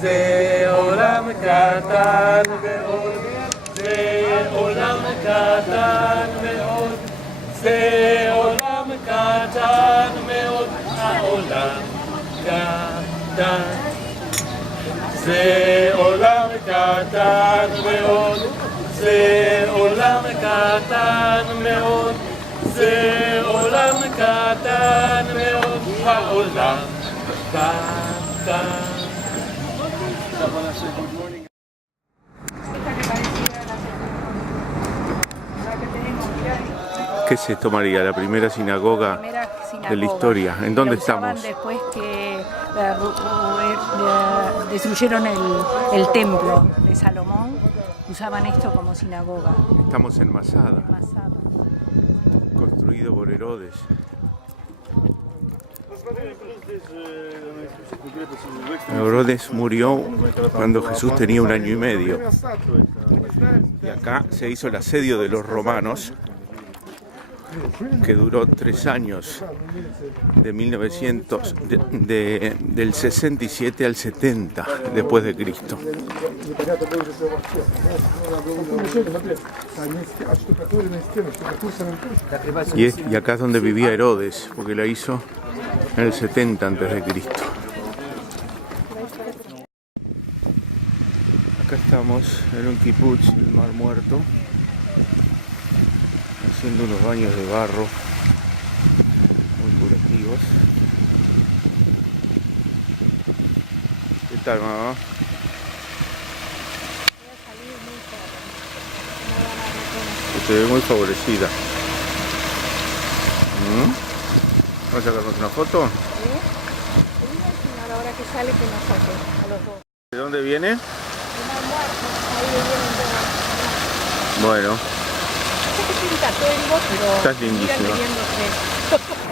זה עולם קטן מאוד, זה עולם קטן מאוד, זה עולם קטן מאוד, העולם קטן. זה עולם קטן מאוד, זה עולם קטן מאוד, זה עולם קטן מאוד, העולם קטן. ¿Qué es esto, María? La primera sinagoga de la historia. ¿En dónde estamos? Después que destruyeron el templo de Salomón, usaban esto como sinagoga. Estamos en Masada, construido por Herodes. Herodes murió cuando Jesús tenía 1 año y medio. Y acá se hizo el asedio de los romanos, que duró 3 años, de 1900, del 67 al 70 después de Cristo. Y acá es donde vivía Herodes, porque la hizo en el 70 antes de Cristo. Acá estamos en un kibutz, el Mar Muerto, haciendo unos baños de barro muy curativos. ¿Qué tal, mamá? Se ve muy favorecida. ¿Vamos a sacarnos una foto? Sí. A la hora que sale que nos saque a los dos. ¿De dónde viene? El Mar Muerto, ahí vienen todas. Bueno. Pinta tengo, pero Estás lindísima.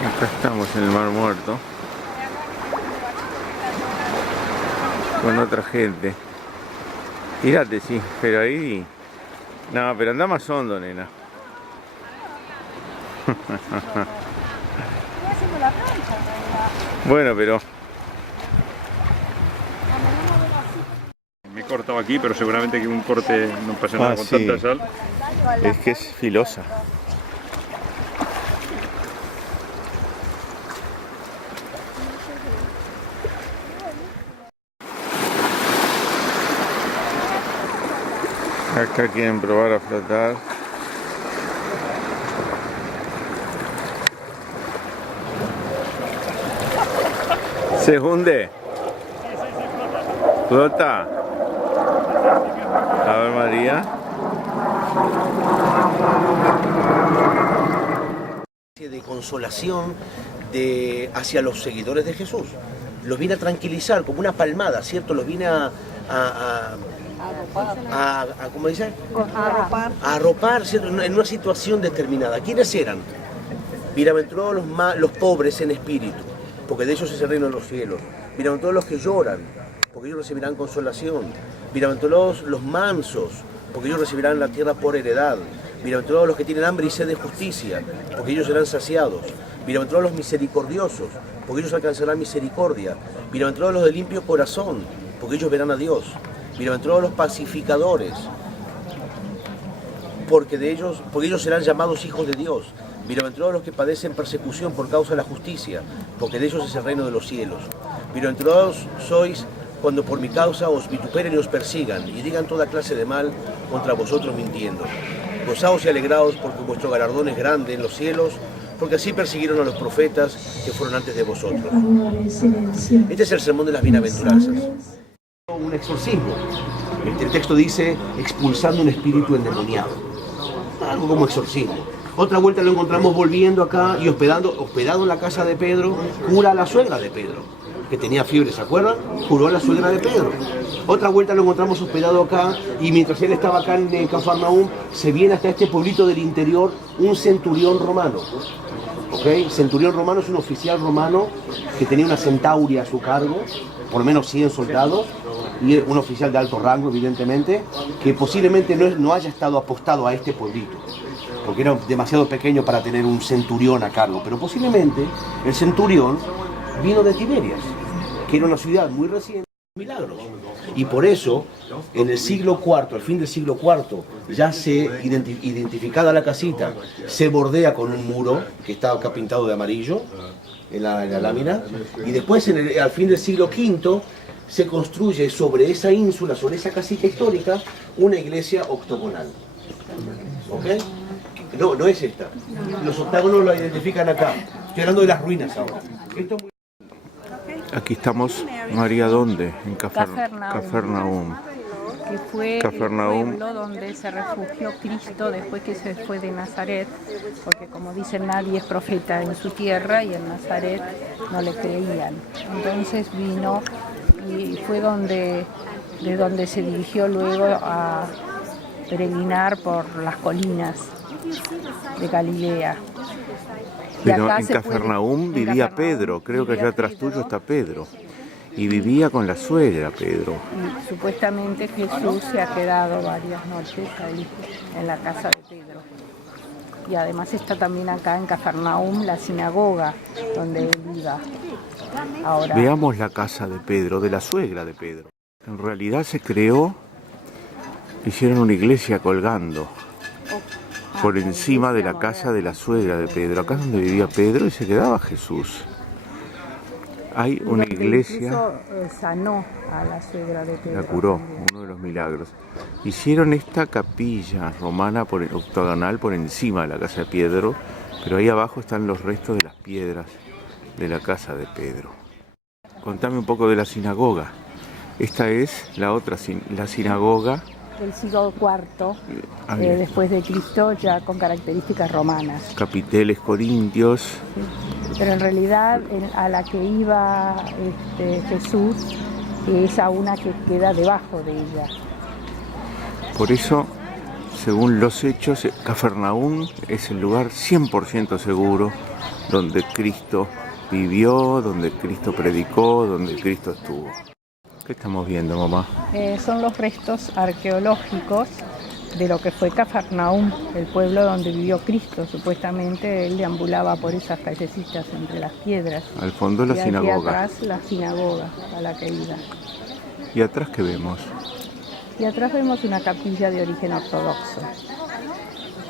Acá estamos en el Mar Muerto con otra gente. Tírate, sí, pero ahí... No, pero anda más hondo, nena. Bueno, pero... Me he cortado aquí, pero seguramente que un corte no pasa nada con sí. tanta sal. Es que es filosa. Acá quieren probar a flotar. ¿Se hunde? ¿Flota? A ver, María. De consolación hacia los seguidores de Jesús. Los viene a tranquilizar como una palmada, ¿cierto? Los viene ¿cómo dice? A arropar, ¿cierto? En una situación determinada. ¿Quiénes eran? Bienaventurados los pobres en espíritu, porque de ellos es el reino de los cielos. Bienaventurados los que lloran, porque ellos recibirán consolación. Bienaventurados los mansos, porque ellos recibirán la tierra por heredad. Bienaventurados los que tienen hambre y sed de justicia, porque ellos serán saciados. Bienaventurados los misericordiosos, porque ellos alcanzarán misericordia. Bienaventurados los de limpio corazón, porque ellos verán a Dios. Bienaventurados los pacificadores, porque ellos serán llamados hijos de Dios. Bienaventurados los que padecen persecución por causa de la justicia, porque de ellos es el reino de los cielos. Bienaventurados sois cuando por mi causa os vituperen y os persigan, y digan toda clase de mal contra vosotros mintiendo. Gozaos y alegraos, porque vuestro galardón es grande en los cielos, porque así persiguieron a los profetas que fueron antes de vosotros. Este es el sermón de las bienaventuranzas. Un exorcismo. El texto dice, expulsando un espíritu endemoniado. Algo como exorcismo. Otra vuelta lo encontramos volviendo acá y hospedado en la casa de Pedro, cura a la suegra de Pedro, que tenía fiebre, ¿se acuerdan? Curó a la suegra de Pedro. Otra vuelta lo encontramos hospedado acá y mientras él estaba acá en Cafarnaúm, se viene hasta este pueblito del interior un centurión romano. ¿Okay? Centurión romano es un oficial romano que tenía una centauria a su cargo, por lo menos 100 soldados, y un oficial de alto rango, evidentemente, que posiblemente no haya estado apostado a este pueblito, porque era demasiado pequeño para tener un centurión a cargo, pero posiblemente el centurión vino de Tiberias, que era una ciudad muy reciente. milagros. Y por eso, en el siglo IV, al fin del siglo IV, ya se identificada la casita, se bordea con un muro que está acá pintado de amarillo en la lámina, y después al fin del siglo V se construye sobre esa ínsula, sobre esa casita histórica, una iglesia octogonal. ¿Ok? No, no es esta. Los octágonos la identifican acá. Estoy hablando de las ruinas ahora. Esto es muy... Aquí estamos, María, ¿dónde? En Cafarnaúm. Cafarnaúm. Que fue Cafarnaúm. el pueblo donde se refugió Cristo después que se fue de Nazaret, porque como dicen, nadie es profeta en su tierra y en Nazaret no le creían. Entonces vino y fue de donde se dirigió luego a peregrinar por las colinas de Galilea. Y Pero acá en se Cafarnaúm puede- en vivía Cafarnaúm Pedro, creo que vivía allá atrás Pedro. tuyo está Pedro. Y vivía con la suegra, Pedro. Y supuestamente Jesús se ha quedado varias noches ahí en la casa de Pedro. Y además está también acá en Cafarnaúm la sinagoga donde él iba. Ahora, Veamos la casa de Pedro, de la suegra de Pedro. En realidad se creó, hicieron una iglesia colgando por encima de la casa de la suegra de Pedro. Acá es donde vivía Pedro y se quedaba Jesús. Hay una donde iglesia, incluso, sanó a la suegra de Pedro. la curó, también. uno de los milagros. Hicieron esta capilla romana octogonal por encima de la casa de Pedro, pero ahí abajo están los restos de las piedras de la casa de Pedro. Contame un poco de la sinagoga. Esta es la otra, la sinagoga. Del siglo IV, Ah, bien. después de Cristo, ya con características romanas. Capiteles corintios. Pero en realidad a la que iba Jesús es a una que queda debajo de ella. Por eso, según los hechos, Cafarnaúm es el lugar 100% seguro donde Cristo vivió, donde Cristo predicó, donde Cristo estuvo. ¿Qué estamos viendo, mamá? Son los restos arqueológicos de lo que fue Cafarnaúm, el pueblo donde vivió Cristo. Supuestamente él deambulaba por esas callecitas entre las piedras. Al fondo la Y aquí sinagoga. atrás la sinagoga a la que iba. ¿Y atrás qué vemos? Y atrás vemos una capilla de origen ortodoxo.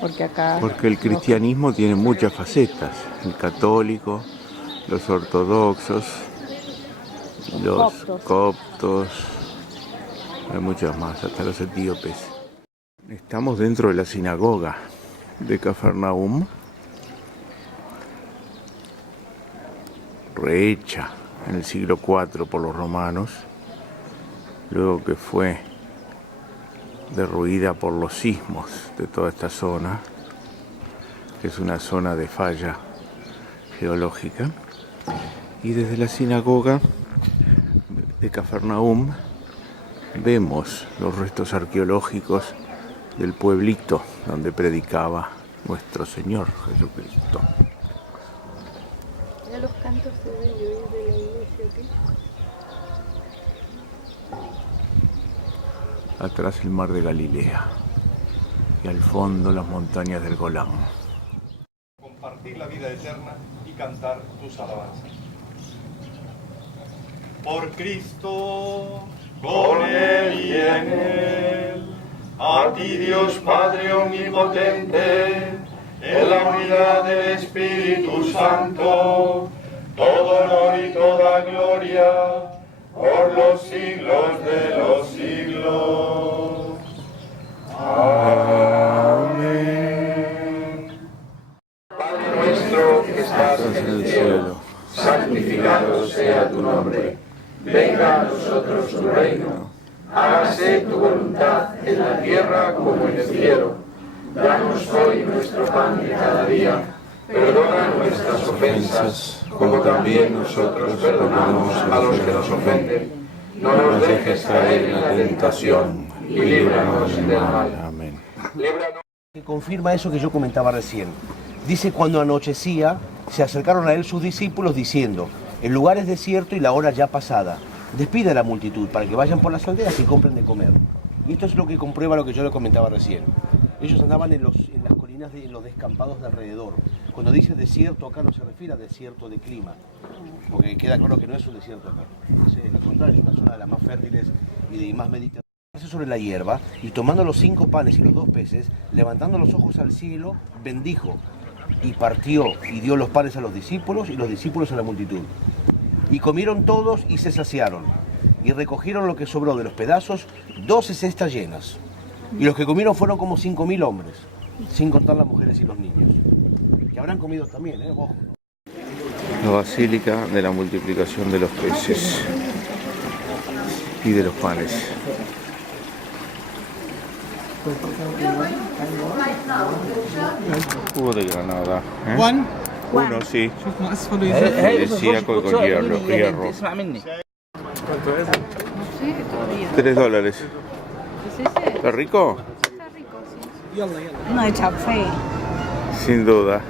Porque acá... Porque el cristianismo tiene muchas facetas. El católico, los ortodoxos, los coptos, hay muchas más, hasta los etíopes. Estamos dentro de la sinagoga de Cafarnaúm, rehecha en el siglo IV por los romanos, luego que fue derruida por los sismos de toda esta zona, que es una zona de falla geológica. Y desde la sinagoga de Cafarnaúm vemos los restos arqueológicos del pueblito donde predicaba nuestro Señor Jesucristo. Mira los cantos que ven de la iglesia aquí. Atrás el mar de Galilea y al fondo las montañas del Golán. Compartir la vida eterna y cantar tus alabanzas. Por Cristo, con Él y en Él, a ti Dios Padre Omnipotente, en la unidad del Espíritu Santo, todo honor y toda gloria, por los siglos de los siglos. Amén. Padre nuestro que estás en el cielo, santificado sea tu nombre. Venga a nosotros tu reino. Hágase tu voluntad en la tierra como en el cielo. Danos hoy nuestro pan de cada día. Perdona nuestras ofensas, como también nosotros perdonamos a los que nos ofenden. No nos dejes caer en la tentación y líbranos del mal. Amén. Que confirma eso que yo comentaba recién. Dice, cuando anochecía, se acercaron a él sus discípulos diciendo, el lugar es desierto y la hora ya pasada. Despide a la multitud para que vayan por las aldeas y compren de comer. Y esto es lo que comprueba lo que yo le comentaba recién. Ellos andaban en las colinas. colinas de los descampados de alrededor. Cuando dice desierto acá no se refiere a desierto de clima, porque queda claro que no es un desierto acá. Es al contrario, es una zona de las más fértiles y de más mediterránea. Sobre la hierba y tomando los 5 panes y los 2 peces, levantando los ojos al cielo, bendijo y partió y dio los panes a los discípulos y los discípulos a la multitud. Y comieron todos y se saciaron y recogieron lo que sobró de los pedazos, 12 cestas llenas. Y los que comieron fueron como 5.000 hombres, sin contar las mujeres y los niños, que habrán comido también, ojo, ¿no? La Basílica de la Multiplicación de los Peces y de los panes. Jugo de granada. Uno, sí. Decía con hierro. ¿Cuánto es? No sé todavía. $3. ¿Es ese? ¿Está rico? Está rico, sí. No de café. Sin duda.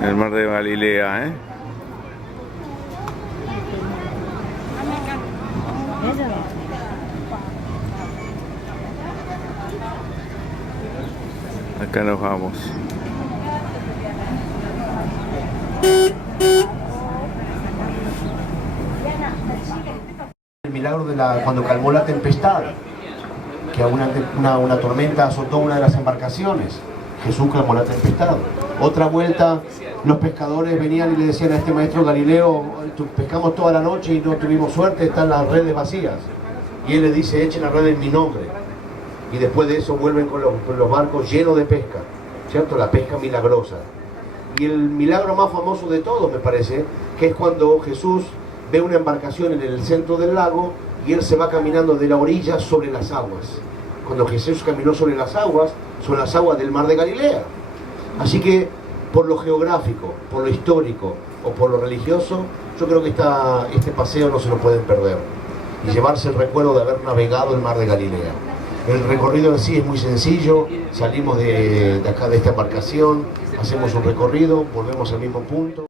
En el mar de Galilea, ¿eh? Acá nos vamos. El milagro de cuando calmó la tempestad, que una tormenta azotó una de las embarcaciones. Jesús calmó la tempestad. Otra vuelta, los pescadores venían y le decían a este maestro Galileo, pescamos toda la noche y no tuvimos suerte, están las redes vacías. Y él les dice, echen la red en mi nombre. Y después de eso vuelven con los barcos llenos de pesca, ¿cierto? La pesca milagrosa. Y el milagro más famoso de todos, me parece, que es cuando Jesús ve una embarcación en el centro del lago y él se va caminando de la orilla sobre las aguas. Cuando Jesús caminó sobre las aguas, son las aguas del mar de Galilea. Así que, por lo geográfico, por lo histórico o por lo religioso, yo creo que este paseo no se lo pueden perder. Y llevarse el recuerdo de haber navegado el mar de Galilea. El recorrido en sí es muy sencillo, salimos de acá de esta embarcación, hacemos un recorrido, volvemos al mismo punto.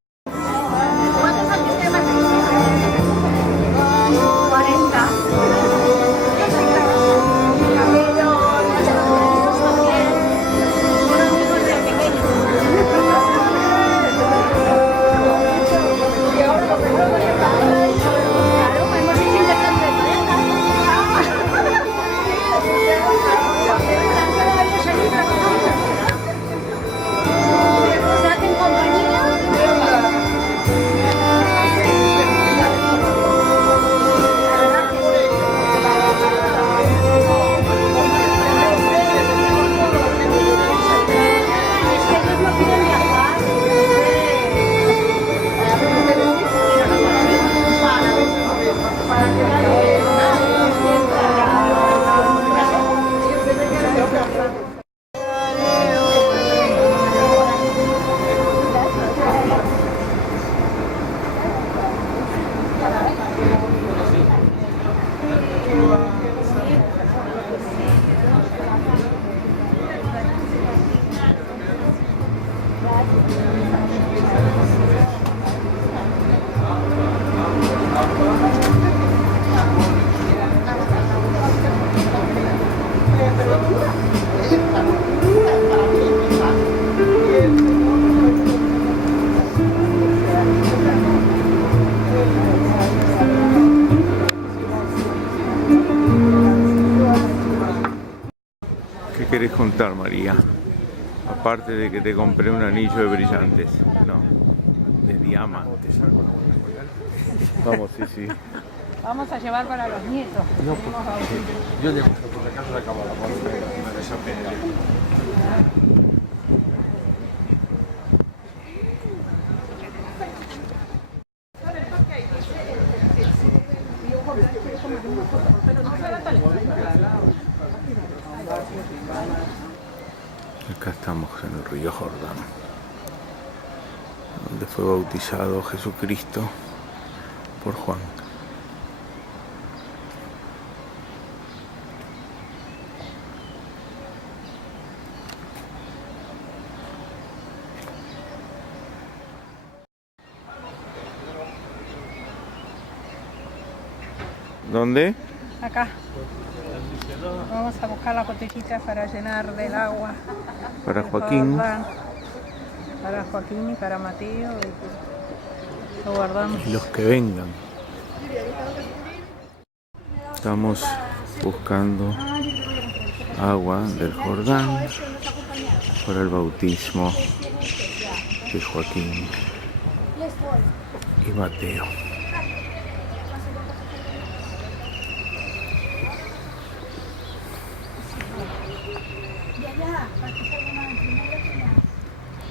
¿Qué querés contar, María? Aparte de que te compré un anillo de brillantes. No, de diamantes. Vamos, sí. Vamos a llevar para los nietos. No, yo le gusto, por acaso la acabo la Acá estamos en el río Jordán, donde fue bautizado Jesucristo por Juan. ¿Dónde? Acá. Vamos a buscar las botellitas para llenar del agua. Para del Joaquín. Jordán. Para Joaquín y para Mateo. Y lo guardamos. Y los que vengan. Estamos buscando agua del Jordán para el bautismo de Joaquín y Mateo.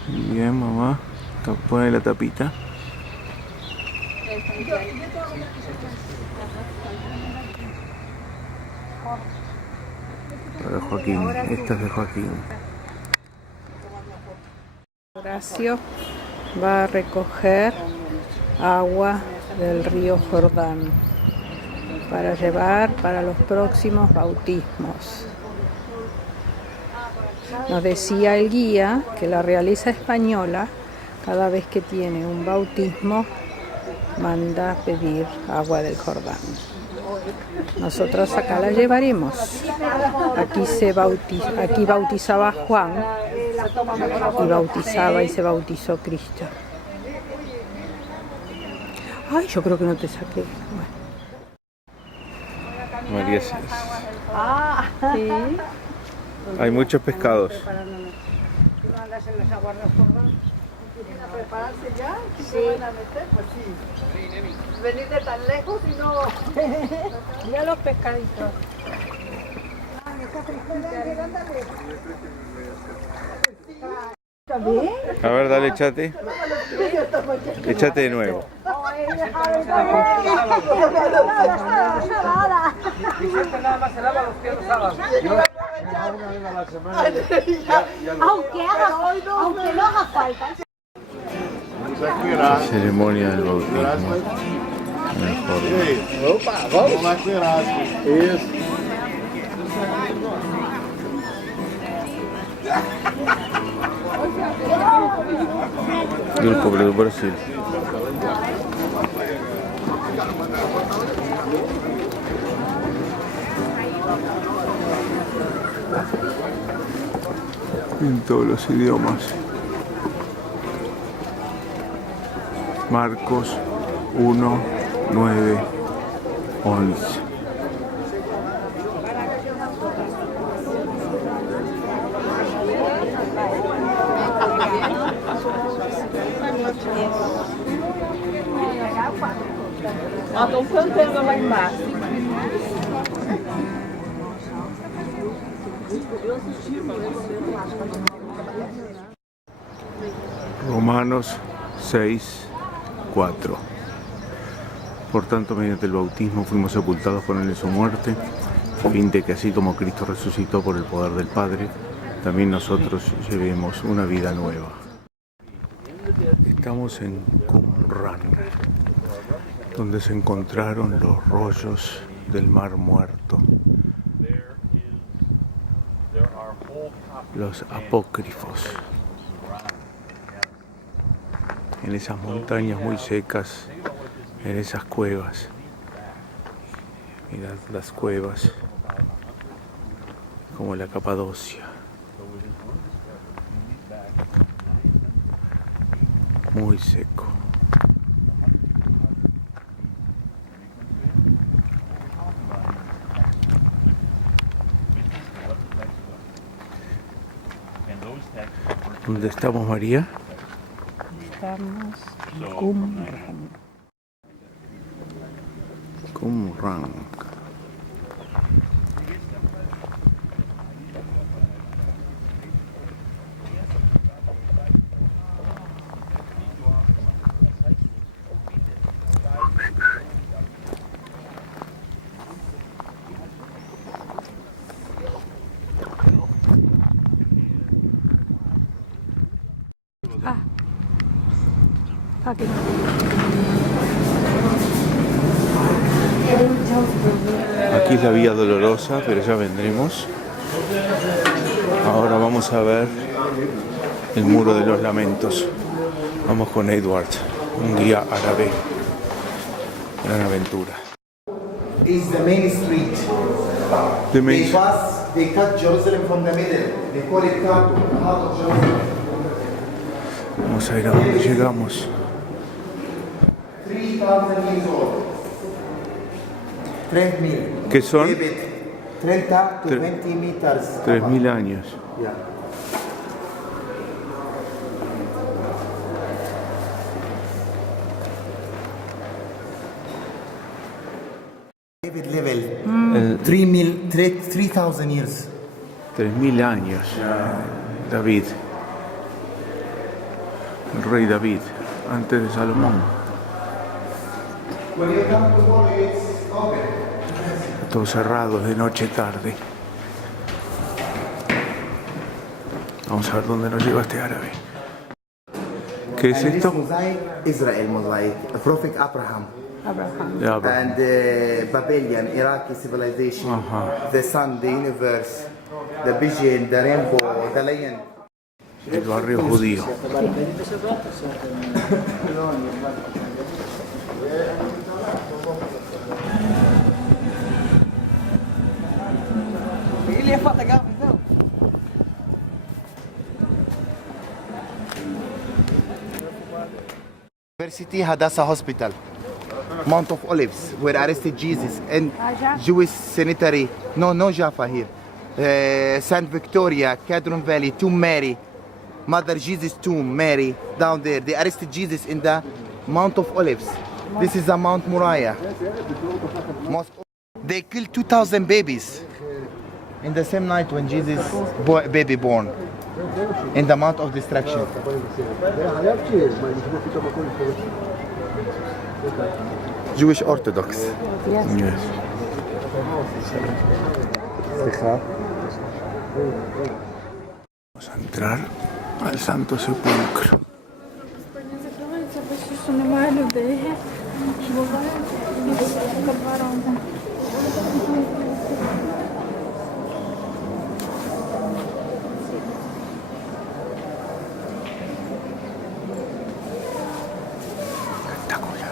Bien, mamá, pone la tapita. Para Joaquín, esta es de Joaquín. Horacio va a recoger agua del río Jordán para llevar para los próximos bautismos. Nos decía el guía que la realeza española, cada vez que tiene un bautismo, manda pedir agua del Jordán. Nosotros acá la llevaremos. Aquí bautizaba Juan y bautizaba y se bautizó Cristo. Ay, yo creo que no te saqué. Bueno. María César. Sí. Hay muchos pescados. Prepararse ya, si se van a meter, pues sí. Venir de tan lejos y no. Mira los pescaditos. A ver, dale, échate. Échate de nuevo. Aunque no haga falta. La ceremonia del bautismo en el Jordán. Opa, vamos lá com Isso. Del pueblo de Brasil. En todos los idiomas. Marcos 1, 9, 11. Estão cantando lá embaixo. Romanos 6, 4. Por tanto, mediante el bautismo fuimos sepultados con él en su muerte, a fin de que así como Cristo resucitó por el poder del Padre, también nosotros llevemos una vida nueva. Estamos en Qumran, donde se encontraron los rollos del Mar Muerto, los apócrifos, en esas montañas muy secas, en esas cuevas. Mirad las cuevas, como la Capadocia. Muy seco. ¿Dónde estamos, María? Estamos en Qumran. Qumran. Aquí. Aquí es la Vía Dolorosa, pero ya vendremos. Ahora vamos a ver el Muro de los Lamentos. Vamos con Edward, un guía árabe. Gran aventura. Is the main street The They main. pass, they cut Jerusalem from the middle. They call it Tartu, the heart of Jerusalem. Vamos a ver a dónde llegamos. 3,000 years old. 3,000. ¿Qué son? 30 to 20 meters. 3.000 años. Yeah. David level. 3,000 years. 3.000 años. David. El rey David, antes de Salomón. When you come to Molo, it's open. Todos cerrados de noche tarde. Vamos a ver dónde nos lleva este árabe. ¿Qué es And this esto? mosaic, Israel mosaic, a prophet Abraham. Abraham. De Abraham. And Babylon, Iraqi civilization, the sun, the universe, the vision, the rainbow, the lion. El barrio judío. University Hadassah Hospital, Mount of Olives, where arrested Jesus, and Jewish cemetery. No Jaffa here. Saint Victoria, Cadron Valley, Tomb Mary, Mother Jesus tomb, Mary, down there. They arrested Jesus in the Mount of Olives. This is the Mount Moriah. They killed 2,000 babies in the same night when Jesus baby born in the Mount of Destruction. Jewish Orthodox. Yes. Yes. Vamos a entrar al Santo Sepulcro. Не закривається, бо що немає людей. Буває, заборонено. Espectacular.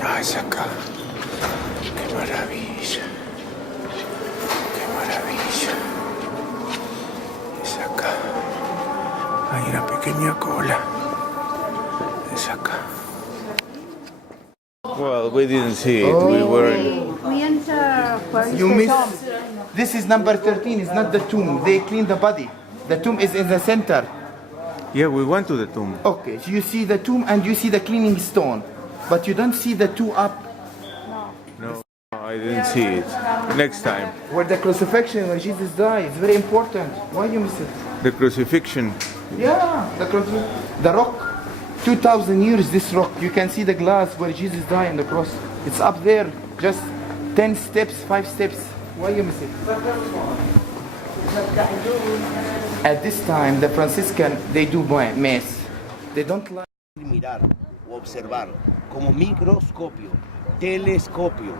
Ah, es acá. Qué maravilla. Qué maravilla. Es acá. Hay una pequeña cola. Es acá. Well, we didn't see it. We weren't. We enter where is You the miss. tomb. This is number 13. It's not the tomb. They clean the body. The tomb is in the center. Yeah, we went to the tomb. Okay, so you see the tomb and you see the cleaning stone, but you don't see the two up No, I didn't see it. Next time. where the crucifixion where Jesus died. It's very important. Why you miss it? The crucifixion. Yeah, the rock. 2,000 years. This rock. You can see the glass where Jesus died on the cross. It's up there. Just 10 steps, 5 steps. Why you miss it? At this time, the Franciscan, they do mass. They don't like Mirar o observar como microscopio, telescopio,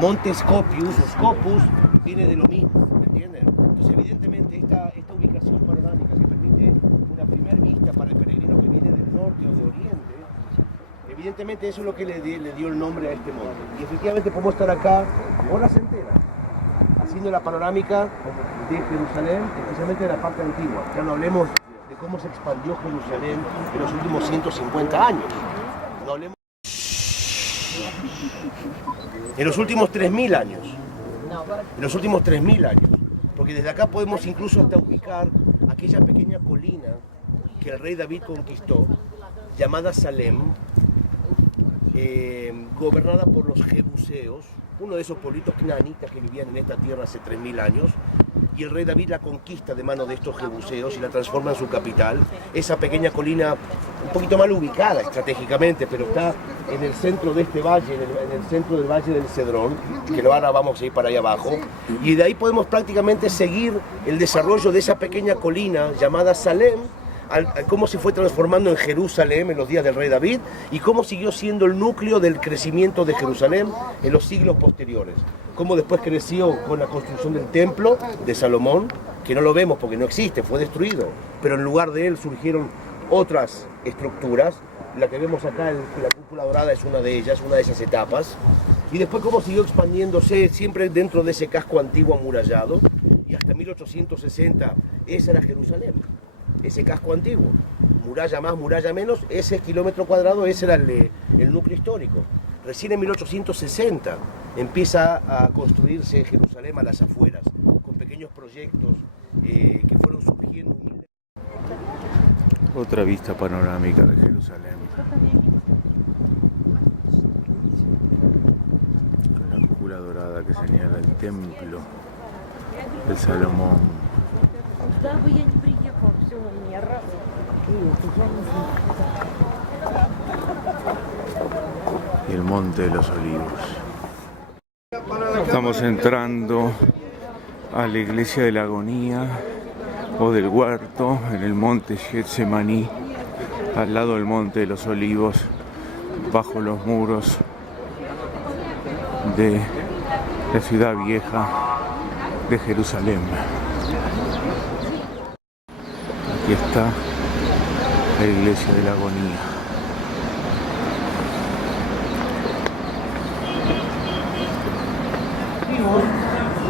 Montescopius o Scopus viene de lo mismo, ¿me entienden? Entonces evidentemente esta ubicación panorámica que permite una primera vista para el peregrino que viene del norte o de oriente, evidentemente eso es lo que le dio el nombre a este monte. Y efectivamente podemos estar acá horas enteras haciendo la panorámica de Jerusalén, especialmente de la parte antigua. Ya no hablemos de cómo se expandió Jerusalén en los últimos 150 años. No hablemos en los últimos 3.000 años. En los últimos 3.000 años. Porque desde acá podemos incluso hasta ubicar aquella pequeña colina que el rey David conquistó, llamada Salem, gobernada por los jebuseos, uno de esos pueblitos canaanitas que vivían en esta tierra hace 3000 años, y el rey David la conquista de manos de estos jebuseos y la transforma en su capital. Esa pequeña colina, un poquito mal ubicada estratégicamente, pero está en el centro de este valle, en el centro del Valle del Cedrón, que ahora vamos a ir para allá abajo, y de ahí podemos prácticamente seguir el desarrollo de esa pequeña colina llamada Salem, cómo se fue transformando en Jerusalén en los días del rey David y cómo siguió siendo el núcleo del crecimiento de Jerusalén en los siglos posteriores. Cómo después creció con la construcción del templo de Salomón, que no lo vemos porque no existe, fue destruido, pero en lugar de él surgieron otras estructuras. La que vemos acá, la cúpula dorada, es una de ellas, una de esas etapas. Y después cómo siguió expandiéndose siempre dentro de ese casco antiguo amurallado, y hasta 1860 esa era Jerusalén. Ese casco antiguo, muralla más, muralla menos, ese kilómetro cuadrado, ese era el núcleo histórico. Recién en 1860 empieza a construirse Jerusalén a las afueras, con pequeños proyectos que fueron surgiendo. Otra vista panorámica de Jerusalén. Con la cúpula dorada que señala el templo de Salomón. Y el Monte de los Olivos. Estamos entrando a la iglesia de la Agonía o del Huerto en el monte Getsemaní, al lado del Monte de los Olivos, bajo los muros de la ciudad vieja de Jerusalén. Aquí está la iglesia de la Agonía.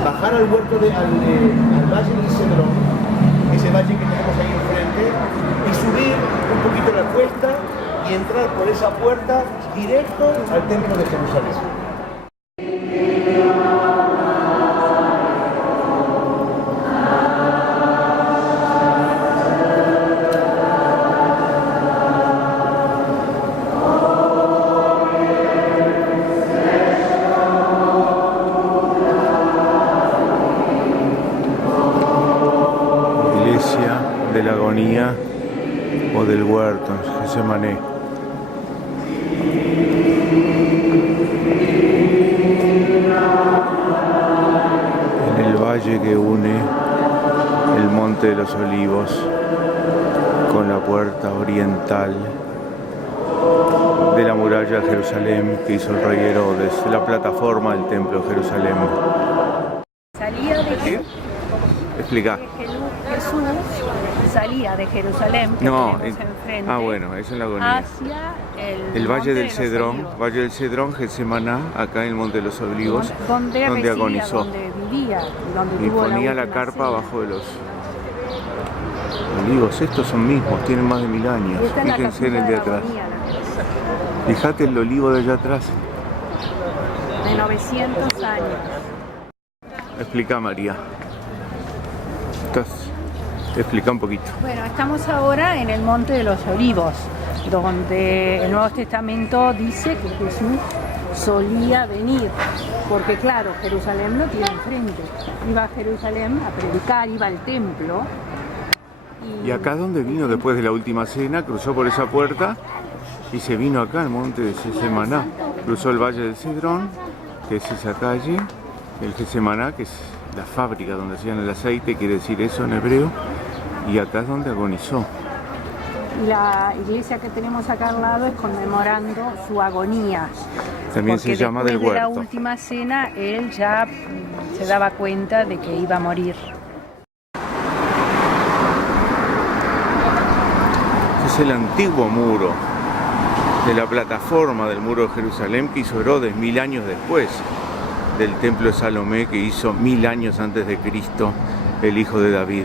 Bajar al huerto al Valle del Cedrón, ese valle que tenemos ahí enfrente, y subir un poquito la cuesta y entrar por esa puerta directo al templo de Jerusalén. De la Agonía o del Huerto, Getsemaní. En el valle que une el Monte de los Olivos con la puerta oriental de la muralla de Jerusalén que hizo el rey Herodes, la plataforma del templo de Jerusalén. Salía de Jesús. Explica. Jesús salía de Jerusalén, que No, tenemos enfrente, bueno, eso es la Agonía. hacia El Valle del Monte de los Cedrón, Olivos, Valle del Cedrón, Getsemaní, acá en el Monte de los Olivos, donde donde residía, agonizó. donde vivía, donde Y tuvo ponía la última carpa cena. abajo de los olivos. Estos son mismos, tienen más de 1000 años. Esta es la Fíjense en capilla el de la atrás. Agonía, la Fíjate el olivo de allá atrás. de 900 años. Explica, María. Explica un poquito. Bueno, estamos ahora en el Monte de los Olivos, donde el Nuevo Testamento dice que Jesús solía venir, porque claro, Jerusalén lo tiene enfrente. Iba a Jerusalén a predicar, iba al templo. Y acá donde vino después de la última cena, cruzó por esa puerta y se vino acá al monte de Getsemaní. Cruzó el Valle del Cedrón, que es esa calle, el Getsemaní, que es la fábrica donde hacían el aceite, quiere decir eso en hebreo, y acá es donde agonizó. Y la iglesia que tenemos acá al lado es conmemorando su agonía. También se llama del Después de la Huerto. última cena, él ya se daba cuenta de que iba a morir. Es el antiguo muro de la plataforma del muro de Jerusalén que hizo Herodes 1000 años después del templo de Salomé que hizo 1000 años antes de Cristo el hijo de David,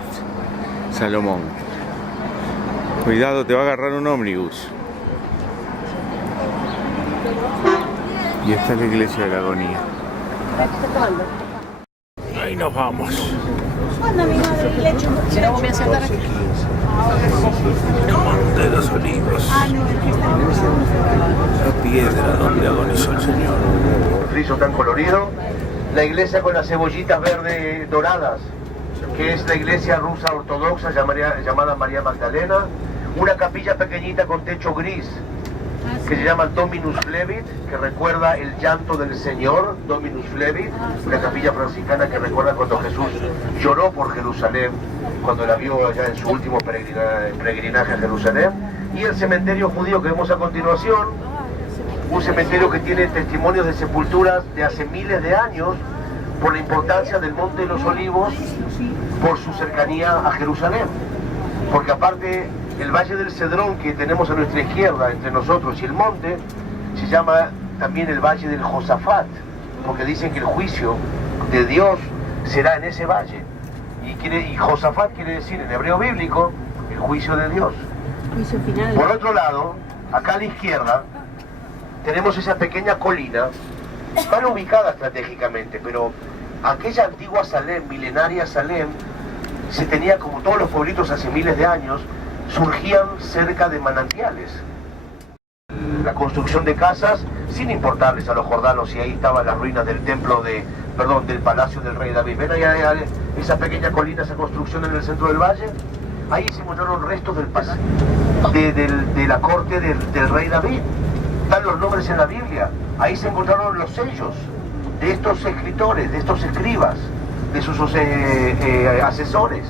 Salomón. Cuidado, te va a agarrar un ómnibus. Y esta es la iglesia de la Agonía. Ahí Ahí nos vamos. Monte de los Olivos. La piedra donde agonizó el Señor. Friso tan colorido. La iglesia con las cebollitas verdes doradas, que es la iglesia rusa ortodoxa llamada María Magdalena. Una capilla pequeñita con techo gris, que se llama Dominus Flevit, que recuerda el llanto del Señor, Dominus Flevit, una capilla franciscana que recuerda cuando Jesús lloró por Jerusalén, cuando la vio allá en su último peregrinaje a Jerusalén. Y el cementerio judío que vemos a continuación, un cementerio que tiene testimonios de sepulturas de hace miles de años, por la importancia del Monte de los Olivos, por su cercanía a Jerusalén. Porque aparte, el Valle del Cedrón que tenemos a nuestra izquierda, entre nosotros y el monte, se llama también el Valle del Josafat, porque dicen que el juicio de Dios será en ese valle. Y Josafat quiere decir, en hebreo bíblico, el juicio de Dios. Juicio final. Por otro lado, acá a la izquierda, tenemos esa pequeña colina, mal ubicada estratégicamente, pero aquella antigua Salem, milenaria Salem, se tenía, como todos los pueblitos hace miles de años, surgían cerca de manantiales. La construcción de casas, sin importarles a los jordanos, y ahí estaban las ruinas del templo del palacio del rey David. ¿Ven ahí esa pequeña colina, esa construcción en el centro del valle? Ahí se encontraron restos de la corte del rey David. Están los nombres en la Biblia. Ahí se encontraron los sellos de estos escritores, de estos escribas, de sus asesores.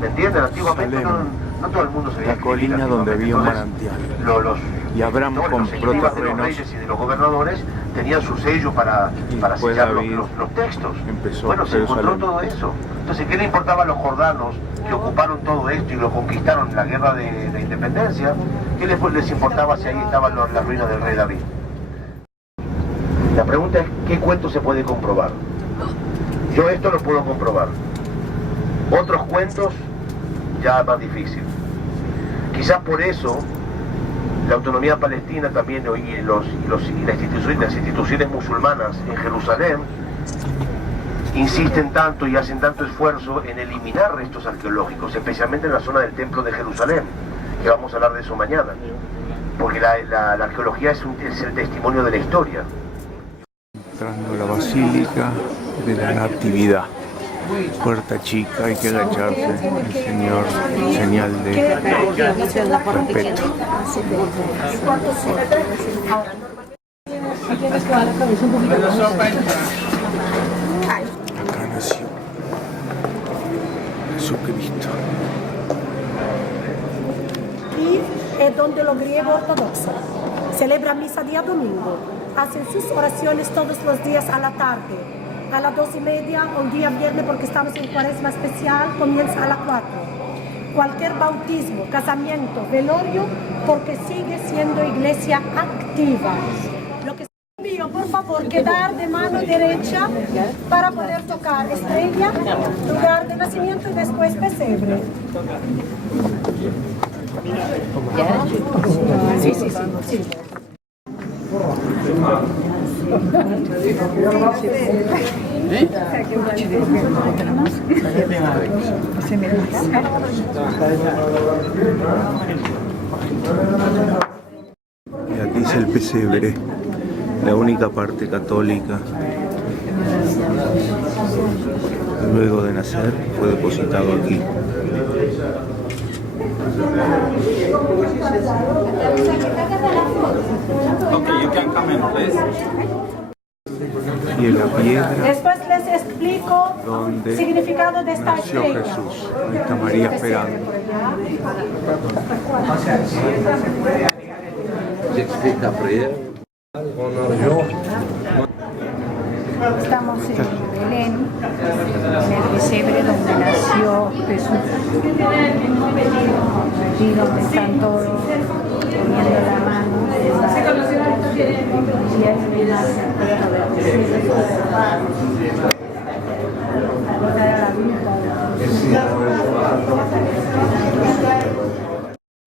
¿Me entienden? Antiguamente no todo el mundo sabía la colina donde había un manantial. Y Abraham compró de los terrenos. reyes y de los gobernadores tenían su sello para sellar los textos. Bueno, se encontró todo eso. Entonces, ¿qué le importaba a los jordanos que ocuparon todo esto y lo conquistaron en la guerra de independencia? ¿Qué les importaba si ahí estaban las ruinas del rey David? La pregunta es, ¿qué cuento se puede comprobar? Yo esto lo puedo comprobar. Otros cuentos, ya más difícil. Quizás por eso la autonomía palestina también y las instituciones musulmanas en Jerusalén insisten tanto y hacen tanto esfuerzo en eliminar restos arqueológicos, especialmente en la zona del templo de Jerusalén, que vamos a hablar de eso mañana, porque la arqueología es el testimonio de la historia. Entrando a la Basílica de la Natividad. Puerta chica, hay que agacharse. El Señor, señal de respeto. Acá nació Jesucristo. Y es donde los griegos ortodoxos celebran misa día domingo. Hacen sus oraciones todos los días a la tarde. A las 2:30 o el día viernes, porque estamos en cuaresma especial, comienza a las 4. Cualquier bautismo, casamiento, velorio, porque sigue siendo iglesia activa. Lo que pido, por favor, quedar de mano derecha para poder tocar estrella, lugar de nacimiento y después pesebre. Sí, sí, sí. Y aquí es el pesebre, la única parte católica. Luego de nacer fue depositado aquí. Y en la piedra después les explico el significado de esta nació estrella. Jesús. Ahí está María esperando. Estamos en Belén, en el pesebre donde nació Jesús. Allí donde están todos poniendo la mano. Y ahí nace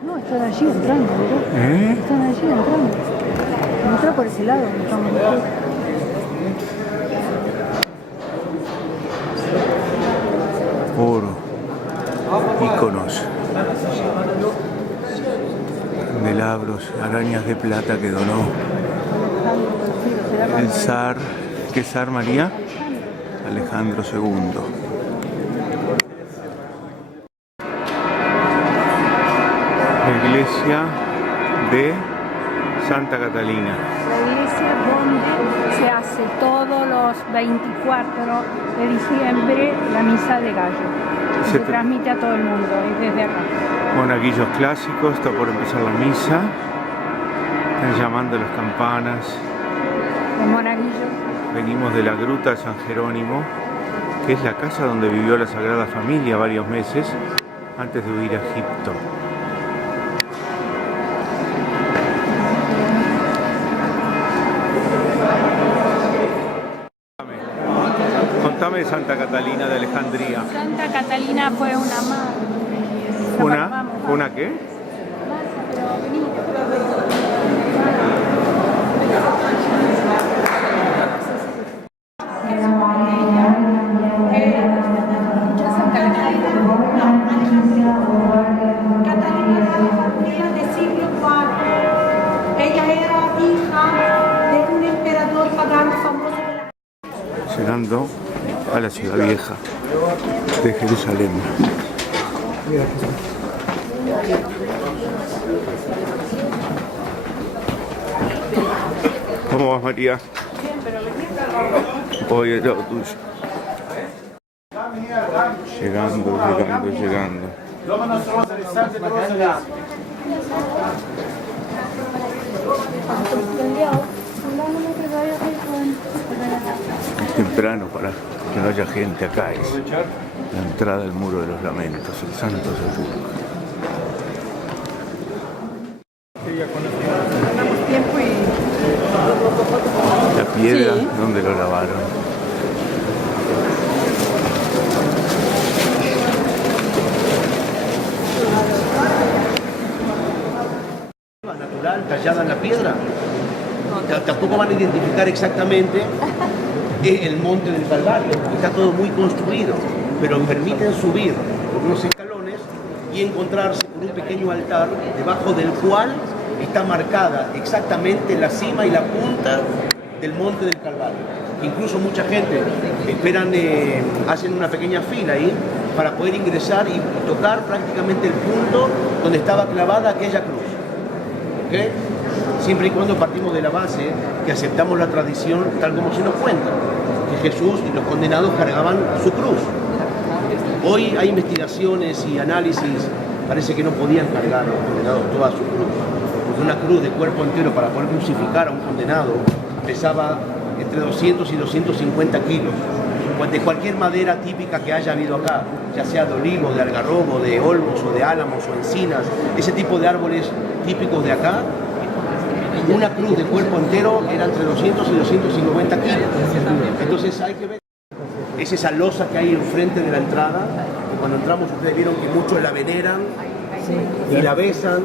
no, están allí entrando, ¿verdad? Están allí entrando. Entra por ese lado, estamos aquí. candelabros, arañas de plata que donó el zar. ¿Qué zar, María? Alejandro II. La iglesia de Santa Catalina. La iglesia donde se hace todos los 24 de diciembre la misa de gallo. Se transmite a todo el mundo, es desde acá. Monaguillos clásicos, está por empezar la misa. Están llamando las campanas. Los monaguillos. Venimos de la gruta de San Jerónimo, que es la casa donde vivió la Sagrada Familia varios meses antes de huir a Egipto. Contame de Santa Catalina de Alejandría. Santa Catalina fue una madre. ¿Una qué? Catalina de Alejandría del siglo IV. Ella era hija de un emperador pagano famoso de la... Llegando a la ciudad vieja de Jerusalén. ¿Cómo vas, María? Hoy es lo tuyo. Llegando. Es temprano para que no haya gente acá. Es la entrada al Muro de los Lamentos, el Santo Sepulcro. La piedra, sí. ¿Dónde lo lavaron? Natural, tallada en la piedra. Tampoco van a identificar exactamente el monte del Calvario, está todo muy construido, pero permiten subir por unos escalones y encontrarse con un pequeño altar debajo del cual está marcada exactamente la cima y la punta del monte del Calvario. Incluso mucha gente esperan, hacen una pequeña fila ahí para poder ingresar y tocar prácticamente el punto donde estaba clavada aquella cruz. ¿Okay? Siempre y cuando partimos de la base que aceptamos la tradición tal como se nos cuenta, que Jesús y los condenados cargaban su cruz. Hoy hay investigaciones y análisis, parece que no podían cargar los condenados toda su cruz, porque una cruz de cuerpo entero para poder crucificar a un condenado pesaba entre 200 y 250 kilos. De cualquier madera típica que haya habido acá, ya sea de olivo, de algarrobo, de olmos o de álamos o encinas, ese tipo de árboles típicos de acá, una cruz de cuerpo entero era entre 200 y 250 kilos. Entonces hay que ver, es esa losa que hay enfrente de la entrada, que cuando entramos ustedes vieron que muchos la veneran y la besan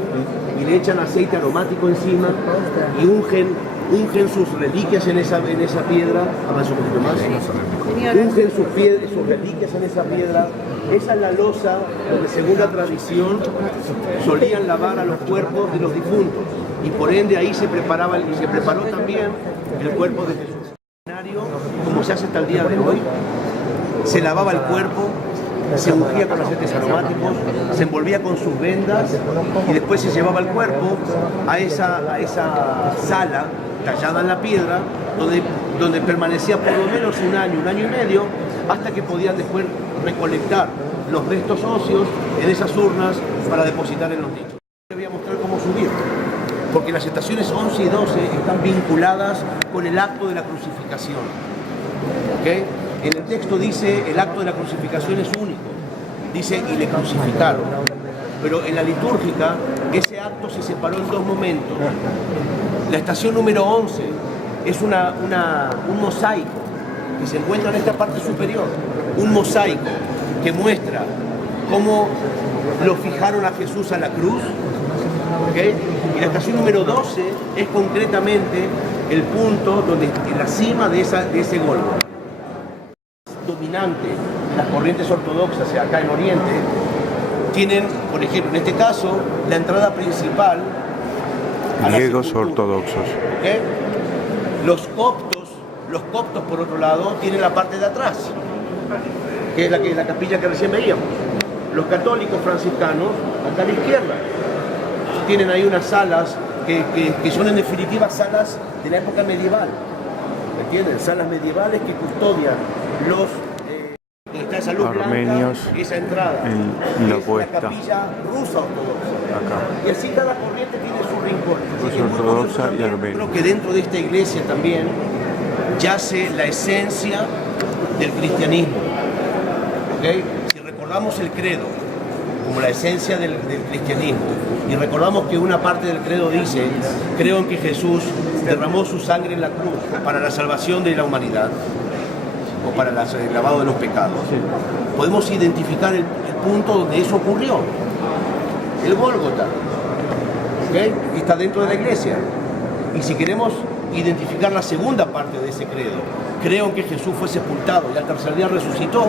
y le echan aceite aromático encima y ungen sus reliquias en esa piedra. Avanza un poquito más. Ungen sus reliquias en esa piedra. Esa es la losa donde, según la tradición, solían lavar a los cuerpos de los difuntos, y por ende ahí se preparó también el cuerpo de Jesús. Como se hace hasta el día de hoy, se lavaba el cuerpo, se ungía con aceites aromáticos, se envolvía con sus vendas y después se llevaba el cuerpo a esa sala tallada en la piedra, donde permanecía por lo menos un año y medio, hasta que podían después recolectar los restos óseos en esas urnas para depositar en los nichos. Les voy a mostrar cómo subir, porque las estaciones 11 y 12 están vinculadas con el acto de la crucificación. ¿Okay? En el texto dice el acto de la crucificación es único, dice y le crucificaron, pero en la litúrgica ese acto se separó en dos momentos. La estación número 11 es un mosaico que se encuentra en esta parte superior, un mosaico que muestra cómo lo fijaron a Jesús a la cruz. ¿Okay? Y la estación número 12 es concretamente el punto donde, en la cima de ese golpe. Dominante, las corrientes ortodoxas acá en Oriente tienen, por ejemplo, en este caso, la entrada principal Griegos ortodoxos. ¿Ok? Los coptos por otro lado tienen la parte de atrás, que es la capilla que recién veíamos. Los católicos franciscanos acá a la izquierda tienen ahí unas salas que son en definitiva salas de la época medieval, ¿me entienden? Salas medievales que custodian los donde está esa luz armenios blanca, esa entrada en la es puesta. la capilla rusa ortodoxa. Acá. Y así cada corriente tiene su rincón. Rusa Es muy ortodoxa curioso y también, armenia. creo que dentro de esta iglesia también yace la esencia del cristianismo. ¿Okay? Si recordamos el credo como la esencia del cristianismo y recordamos que una parte del credo dice: creo en que Jesús derramó su sangre en la cruz para la salvación de la humanidad o para el lavado de los pecados, podemos identificar el punto donde eso ocurrió, el Gólgota, ¿okay? Que está dentro de la iglesia. Y si queremos identificar la segunda parte de ese credo, creo en que Jesús fue sepultado y al tercer día resucitó,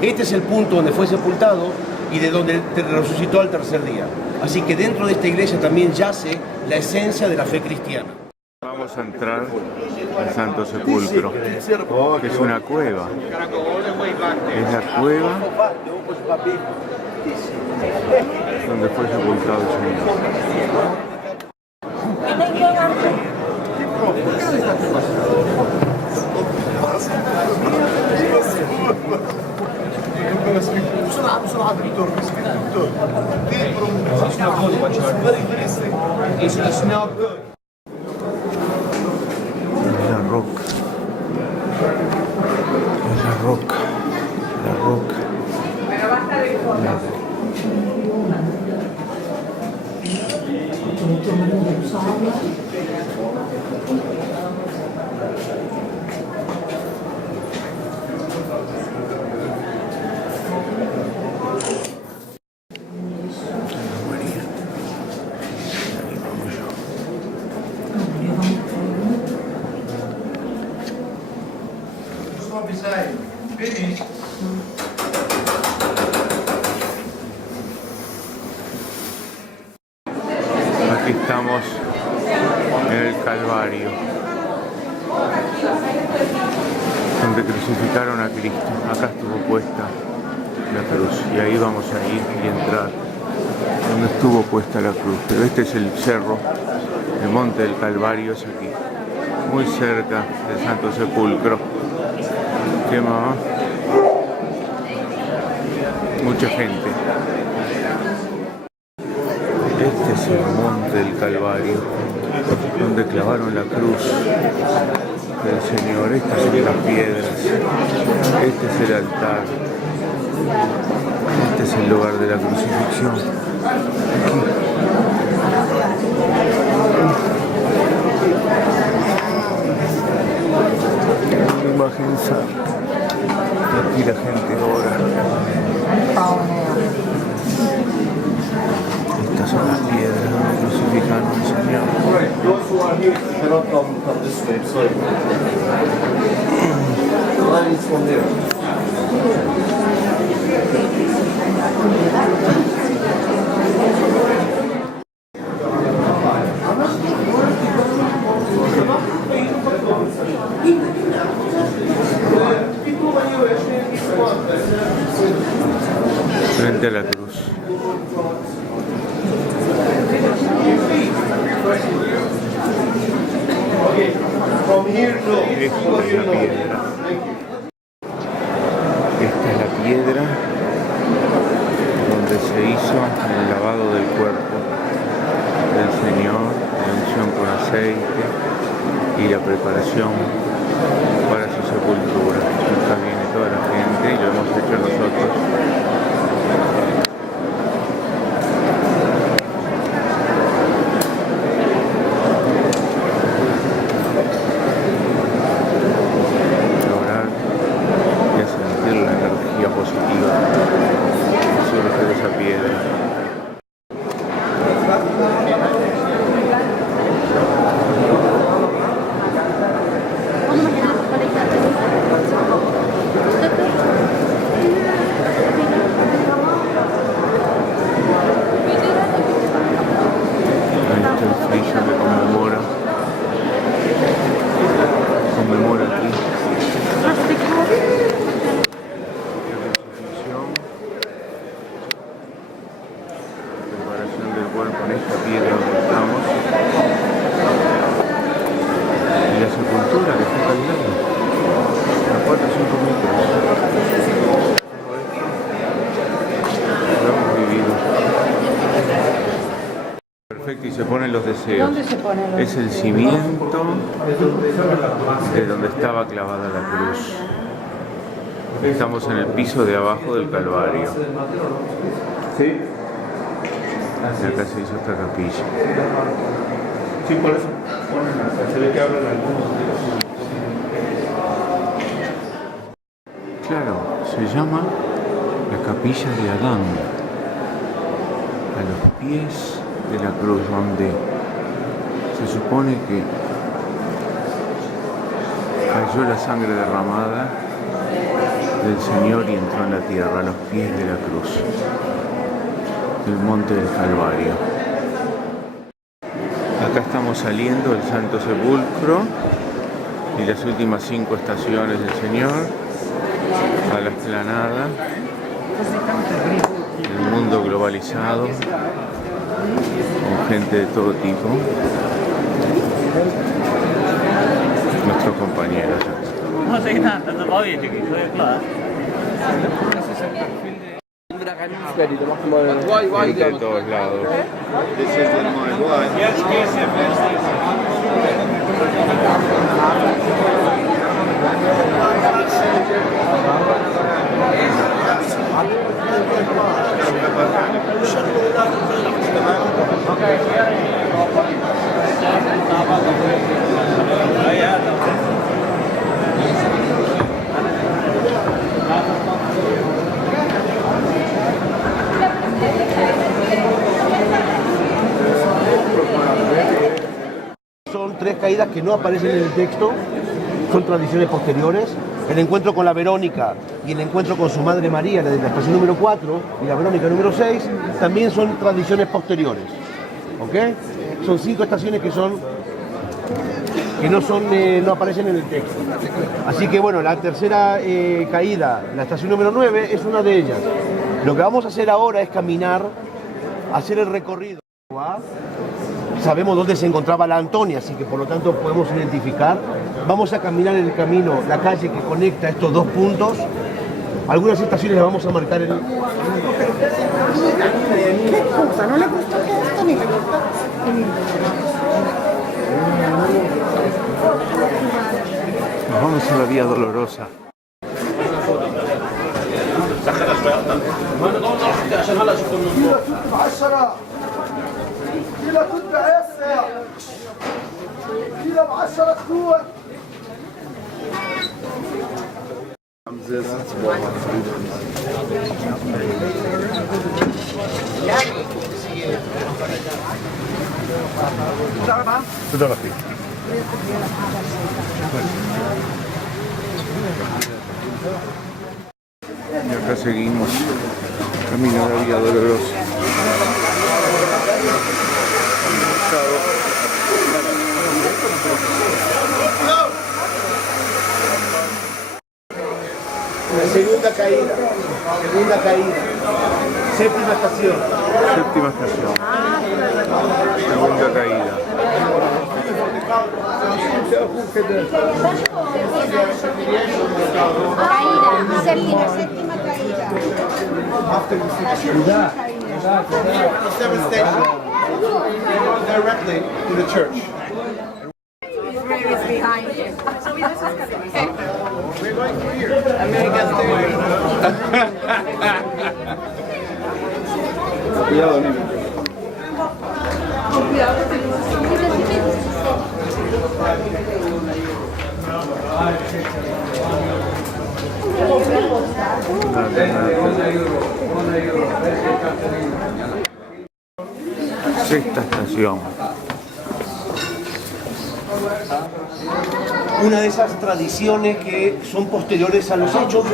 este es el punto donde fue sepultado y de donde resucitó al tercer día. Así que dentro de esta iglesia también yace la esencia de la fe cristiana. Vamos a entrar al Santo Sepulcro, que es una cueva. Es la cueva donde fue sepultado el Señor. La roca. La roca. La roca. Aquí estamos en el Calvario, donde crucificaron a Cristo. Acá estuvo puesta la cruz y ahí vamos a ir y entrar donde estuvo puesta la cruz. Pero este es el cerro, el monte del Calvario es aquí, muy cerca del Santo Sepulcro. ¿Qué más? Mucha gente. Este es el monte del Calvario, donde clavaron la cruz del Señor. Estas son las piedras. Este es el altar. Este es el lugar de la crucifixión. Aquí. Una imagen santa. Aquí la gente ora. Estas son las piedras donde crucificaron al Señor. Those who are here cannot come this way, sorry. The line is from there. Frente a la cruz. Esta es la piedra donde se hizo el lavado del cuerpo del Señor, la unción con aceite y la preparación para su sepultura. Acá viene toda la gente y lo hemos hecho nosotros. Frente Aquí se ponen los deseos. ¿Dónde se ponen los Es el cimiento de donde estaba clavada la cruz. Estamos en el piso de abajo del Calvario. Sí. Y acá se hizo esta capilla. Sí, por eso. Se ve que hablan algunos. Claro, se llama la capilla de Adán, a los pies de la cruz, donde se supone que cayó la sangre derramada del Señor y entró en la tierra, a los pies de la cruz, del monte del Calvario. Acá estamos saliendo del Santo Sepulcro y las últimas 5 estaciones del Señor a la explanada, el mundo globalizado, con gente de todo tipo, nuestros compañeros. Gente de todos lados. Son 3 caídas que no aparecen en el texto, son tradiciones posteriores. El encuentro con la Verónica y el encuentro con su madre María, la de la estación número 4 y la Verónica número 6, también son tradiciones posteriores. ¿Ok? Son 5 estaciones que no aparecen en el texto. Así que bueno, la tercera caída, la estación número 9, es una de ellas. Lo que vamos a hacer ahora es caminar, hacer el recorrido. Sabemos dónde se encontraba la Antonia, así que por lo tanto podemos identificar. Vamos a caminar en el camino, la calle que conecta estos 2 puntos. Algunas estaciones las vamos a marcar en... ¿Qué cosa? ¿No le gustó que esto ni le gustó? Nos vamos a la Vía Dolorosa. Y acá seguimos camino a la Vía Dolorosa. Segunda caída. Séptima estación. Segunda caída. Séptima caída. Seventh station. Directly to the church. Is behind you. We're going through here. America's Cuidado, niño. Sexta estación. Una de esas tradiciones que son posteriores a los hechos,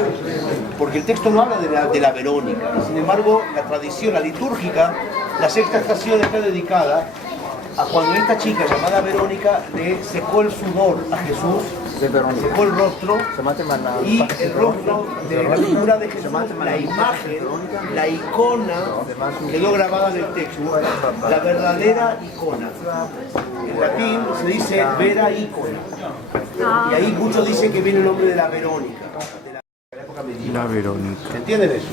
porque el texto no habla de la Verónica. Sin embargo, la tradición, la litúrgica, la sexta estación está dedicada a cuando esta chica llamada Verónica le secó el sudor a Jesús, secó el rostro, y el rostro de la figura de Jesús, la imagen, la icona, quedó grabada en el texto, la verdadera icona. En latín se dice vera icona. Y ahí muchos dicen que viene el nombre de la Verónica. La Verónica. ¿Se entienden eso?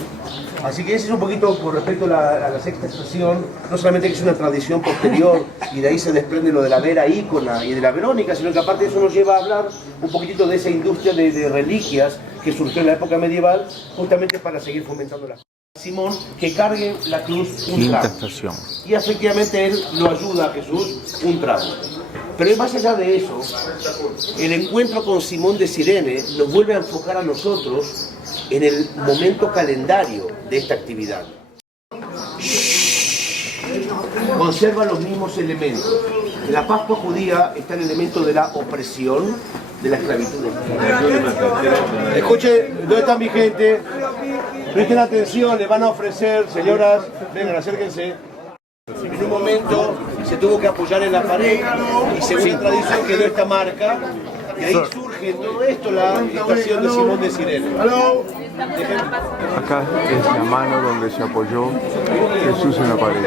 Así que ese es un poquito con respecto a la sexta estación, no solamente que es una tradición posterior y de ahí se desprende lo de la Vera Ícona y de la Verónica, sino que aparte de eso nos lleva a hablar un poquitito de esa industria de reliquias que surgió en la época medieval, justamente para seguir fomentando la Simón, que cargue la cruz un Quinta trago. estación. Y efectivamente él lo ayuda a Jesús un trago. Pero más allá de eso, el encuentro con Simón de Cirene nos vuelve a enfocar a nosotros en el momento calendario de esta actividad. Conserva los mismos elementos. En la Pascua judía está el elemento de la opresión, de la esclavitud. Escuchen, ¿dónde está mi gente? Presten atención, les van a ofrecer, señoras, vengan, acérquense. En un momento se tuvo que apoyar en la pared y según la tradición quedó esta marca y ahí surge todo esto, la estación de Simón de Cirene. Acá es la mano donde se apoyó Jesús en la pared.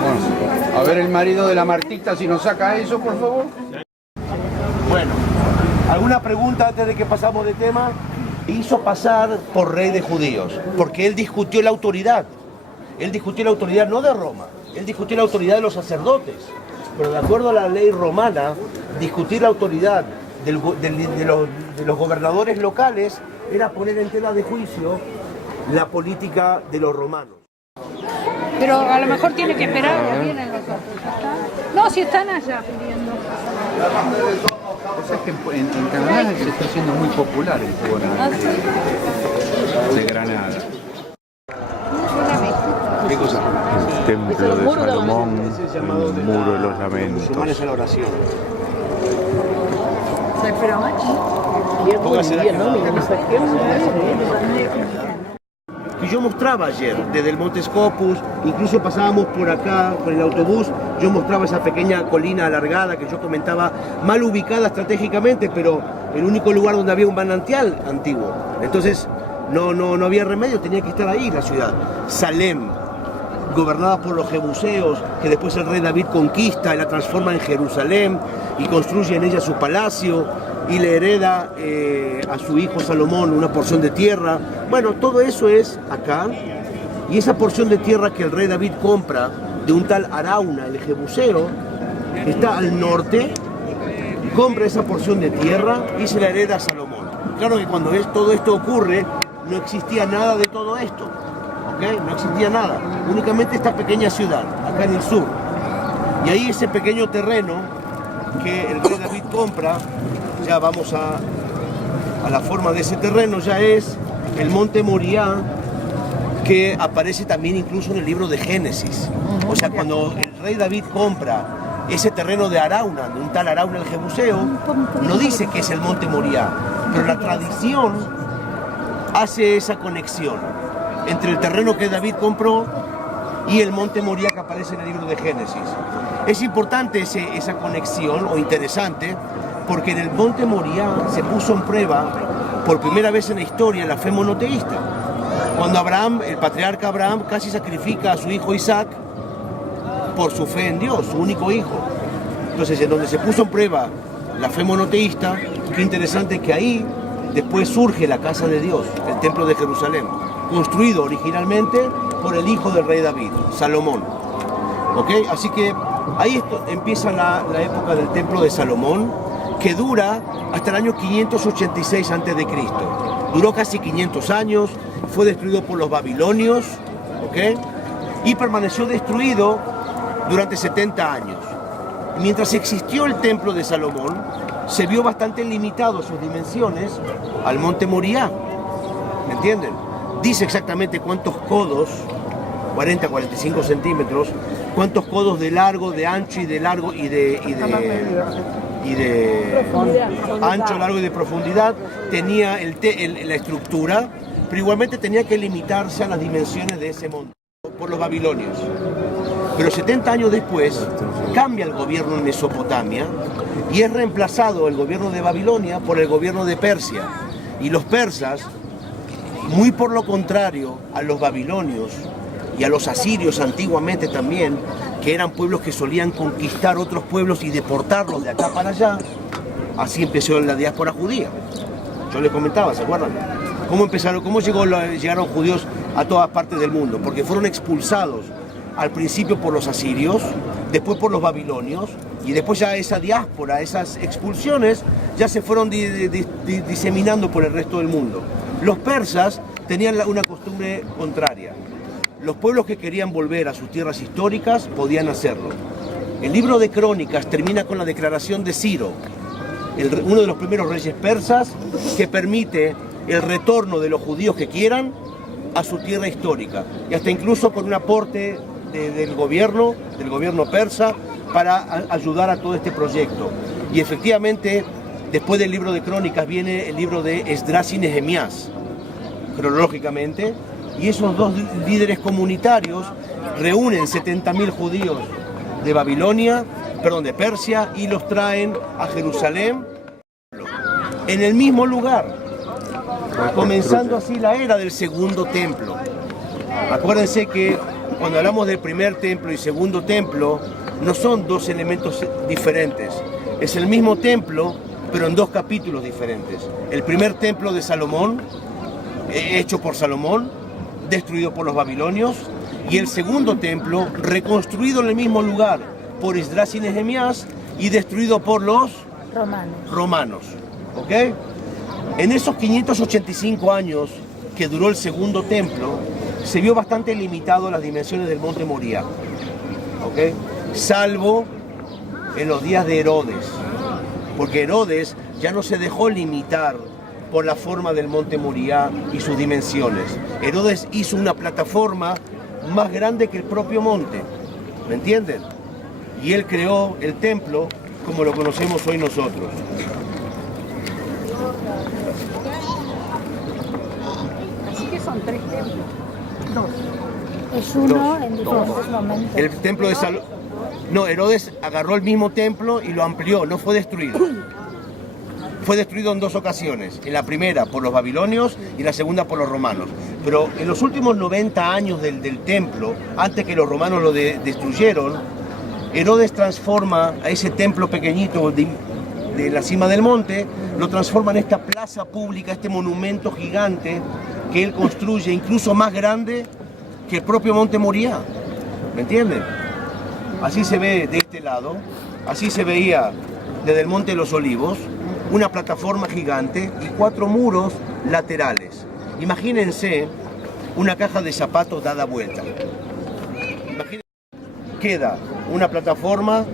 Bueno, a ver el marido de la Martita si nos saca eso, por favor. Bueno, ¿alguna pregunta antes de que pasamos de tema? Hizo pasar por rey de judíos, porque él discutió la autoridad. Él discutió la autoridad no de Roma, él discutió la autoridad de los sacerdotes. Pero de acuerdo a la ley romana, discutir la autoridad de los gobernadores locales era poner en tela de juicio la política de los romanos. Pero a lo mejor tiene que esperar a que vienen los otros. No, si están allá pidiendo. O sea, es que en Canadá se está haciendo muy popular el juego de Granada. ¿Qué cosa? El templo de Salomón, el muro de los lamentos. Musulmanes a la oración. Que yo mostraba ayer, desde el Monte Scopus, incluso pasábamos por acá con el autobús, yo mostraba esa pequeña colina alargada que yo comentaba, mal ubicada estratégicamente, pero el único lugar donde había un manantial antiguo. Entonces no había remedio, tenía que estar ahí la ciudad. Salem, gobernada por los jebuseos, que después el rey David conquista y la transforma en Jerusalén y construye en ella su palacio y le hereda a su hijo Salomón una porción de tierra. Bueno, todo eso es acá, y esa porción de tierra que el rey David compra de un tal Arauna, el jebuseo, que está al norte, compra esa porción de tierra y se la hereda a Salomón. Claro que cuando todo esto ocurre, no existía nada de todo esto. No existía nada, únicamente esta pequeña ciudad, acá en el sur. Y ahí ese pequeño terreno que el rey David compra, ya vamos a la forma de ese terreno, ya es el monte Moriah, que aparece también incluso en el libro de Génesis. O sea, cuando el rey David compra ese terreno de Arauna, de un tal Arauna el Jebuseo, no dice que es el monte Moriah, pero la tradición hace esa conexión entre el terreno que David compró y el monte Moriah que aparece en el libro de Génesis. Es importante esa conexión, o interesante, porque en el monte Moriah se puso en prueba por primera vez en la historia la fe monoteísta. Cuando Abraham, el patriarca Abraham, casi sacrifica a su hijo Isaac por su fe en Dios, su único hijo. Entonces, en donde se puso en prueba la fe monoteísta, qué interesante que ahí después surge la casa de Dios, el templo de Jerusalén, construido originalmente por el hijo del rey David, Salomón. ¿Ok? Así que ahí empieza la época del templo de Salomón, que dura hasta el año 586 a.C. Duró casi 500 años, fue destruido por los babilonios, ¿ok? Y permaneció destruido durante 70 años. Mientras existió el templo de Salomón, se vio bastante limitado sus dimensiones al monte Moriah. ¿Me entienden? Dice exactamente cuántos codos, 40-45 centímetros, cuántos codos de largo, de ancho y de largo y de ancho, largo y de profundidad tenía la estructura, pero igualmente tenía que limitarse a las dimensiones de ese monte por los babilonios. Pero 70 años después cambia el gobierno en Mesopotamia y es reemplazado el gobierno de Babilonia por el gobierno de Persia. Y los persas, muy por lo contrario a los babilonios y a los asirios antiguamente también, que eran pueblos que solían conquistar otros pueblos y deportarlos de acá para allá, así empezó la diáspora judía. Yo les comentaba, ¿se acuerdan? ¿Cómo empezaron? ¿Cómo llegaron judíos a todas partes del mundo? Porque fueron expulsados al principio por los asirios, después por los babilonios, y después ya esa diáspora, esas expulsiones, ya se fueron diseminando por el resto del mundo. Los persas tenían una costumbre contraria. Los pueblos que querían volver a sus tierras históricas podían hacerlo. El libro de Crónicas termina con la declaración de Ciro, uno de los primeros reyes persas, que permite el retorno de los judíos que quieran a su tierra histórica, y hasta incluso con un aporte del gobierno persa para ayudar a todo este proyecto. Y efectivamente, después del libro de Crónicas viene el libro de Esdras y Nehemías, cronológicamente, y esos dos líderes comunitarios reúnen 70.000 judíos de Persia, y los traen a Jerusalén en el mismo lugar, comenzando así la era del segundo templo. Acuérdense que cuando hablamos del primer templo y segundo templo, no son dos elementos diferentes, es el mismo templo, pero en dos capítulos diferentes. El primer templo de Salomón, hecho por Salomón, destruido por los babilonios, y el segundo templo, reconstruido en el mismo lugar por Esdras y Nehemías, y destruido por los romanos. ¿Ok? En esos 585 años que duró el segundo templo, se vio bastante limitado las dimensiones del monte Moría, ¿ok? Salvo en los días de Herodes, porque Herodes ya no se dejó limitar por la forma del monte Moría y sus dimensiones. Herodes hizo una plataforma más grande que el propio monte, ¿me entienden? Y él creó el templo como lo conocemos hoy nosotros. Así que son 3 templos. 2. Es uno en diferentes momentos. El templo de Salomón. No, Herodes agarró el mismo templo y lo amplió, no fue destruido. Fue destruido en 2 ocasiones. En la primera por los babilonios y la segunda por los romanos. Pero en los últimos 90 años del templo, antes que los romanos lo destruyeron, Herodes transforma a ese templo pequeñito de la cima del monte, lo transforma en esta plaza pública, este monumento gigante que él construye, incluso más grande que el propio monte Moría. ¿Me entienden? Así se ve de este lado, así se veía desde el monte de los Olivos, una plataforma gigante y 4 muros laterales. Imagínense una caja de zapatos dada vuelta. Imagínense, queda una plataforma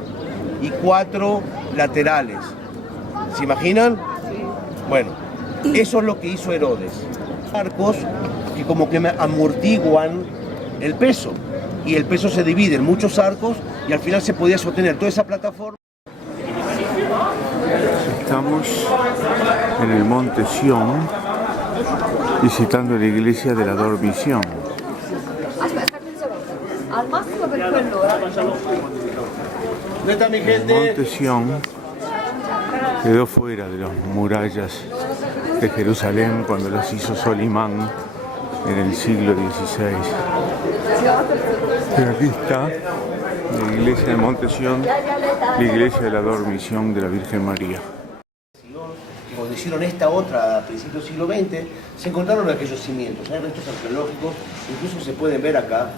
y 4 laterales. ¿Se imaginan? Bueno, eso es lo que hizo Herodes. Arcos que como que amortiguan el peso, y el peso se divide en muchos arcos y al final se podía sostener toda esa plataforma. Estamos en el monte Sión visitando la iglesia de la Dormición. El monte Sión quedó fuera de las murallas de Jerusalén cuando las hizo Solimán en el siglo XVI. Pero aquí está la iglesia del monte Sión, la iglesia de la Dormición de la Virgen María. Cuando hicieron esta otra a principios del siglo XX, se encontraron aquellos cimientos, hay restos arqueológicos, incluso se pueden ver acá,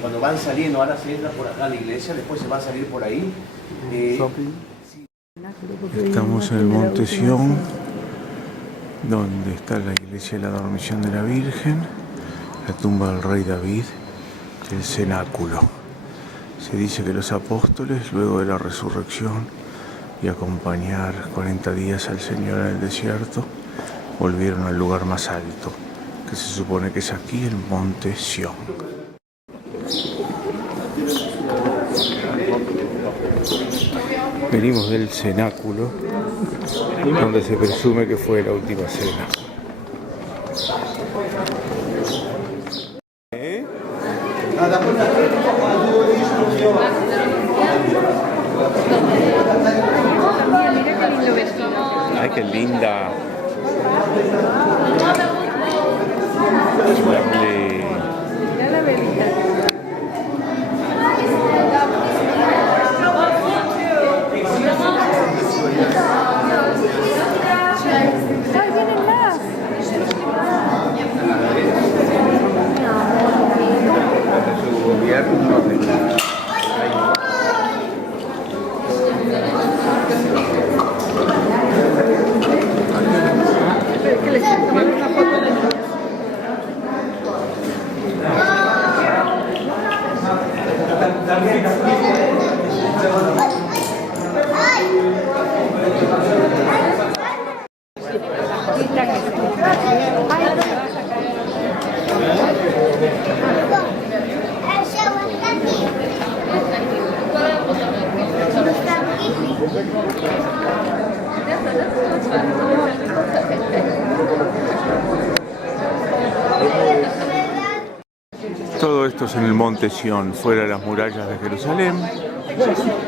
cuando van saliendo, ahora se entra por acá a la iglesia, después se va a salir por ahí. Estamos en el monte Sión, donde está la iglesia de la Dormición de la Virgen, la tumba del rey David, el cenáculo. Se dice que los apóstoles, luego de la resurrección y acompañar 40 días al Señor en el desierto, volvieron al lugar más alto, que se supone que es aquí, el monte Sión. Venimos del cenáculo, donde se presume que fue la última cena. Ay, qué linda. Mira la velita. Ay, vienen Todo esto es en el monte Sión, fuera de las murallas de Jerusalén,